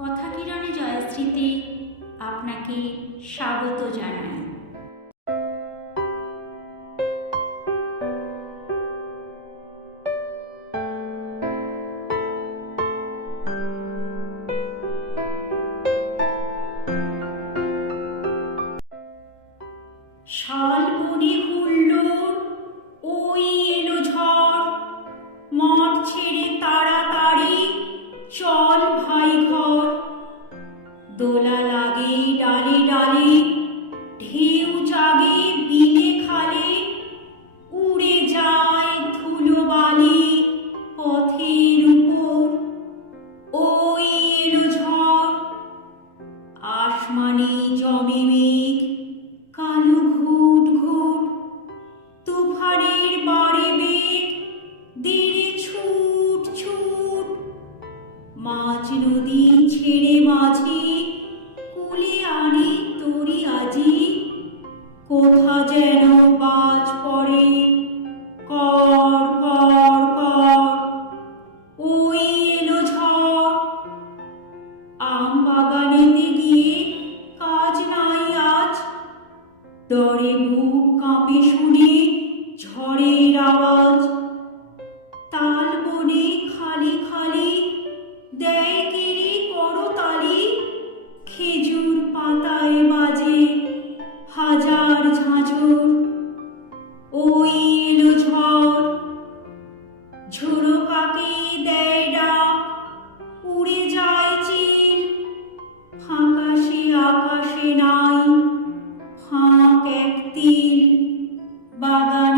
কথা কিরণে জয়শ্রীতে আপনাকে স্বাগত জানাই। শাল বনে হুল্লোড় দোলা লাগে, ডালে ডালে, ঢেউ জাগে, বিলে খালে, উড়ে যায় ধুলো বালি, পথের উপর ওই ঝড়। আসমানে জমে মেঘ, কালো ঘুট ঘুট, তুফানের বাড়ে বেগ ধীরে ছুট ছুট। মাঝ নদী ছেড়ে মাঝি কোথা যেন বাজ পড়ে। কর কর কর ওই এলো ঝড়। আম বাগানেতে গিয়ে কাজ নাই আজ। দরে বুক কাঁপে শুনে ঝড়ের আওয়াজ। কাকে দেয় ডাক উড়ে যায় চিল। ফাঁকাশে আকাশে নাই ফাঁক এক তিল। বাগানের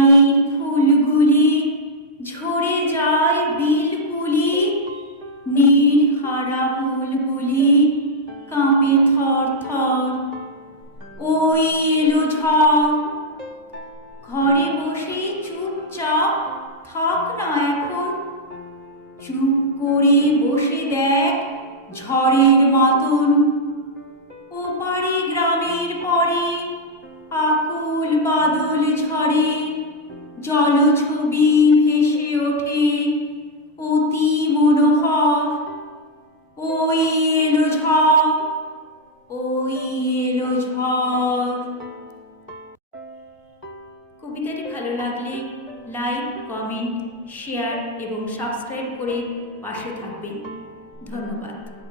বসে দেখ ঝড়ের মতন। ওপারে গ্রামের পরে আকুল বাদল ঝরে, জলছবি ভেসে ওঠে অতি মনোহর। ওই এলো ঝড়, ওই এলো ঝড়। কবিতাটি ভালো লাগলে লাইক, কমেন্ট শেয়ার এবং সাবস্ক্রাইব করে পাশে থাকবেন। ধন্যবাদ।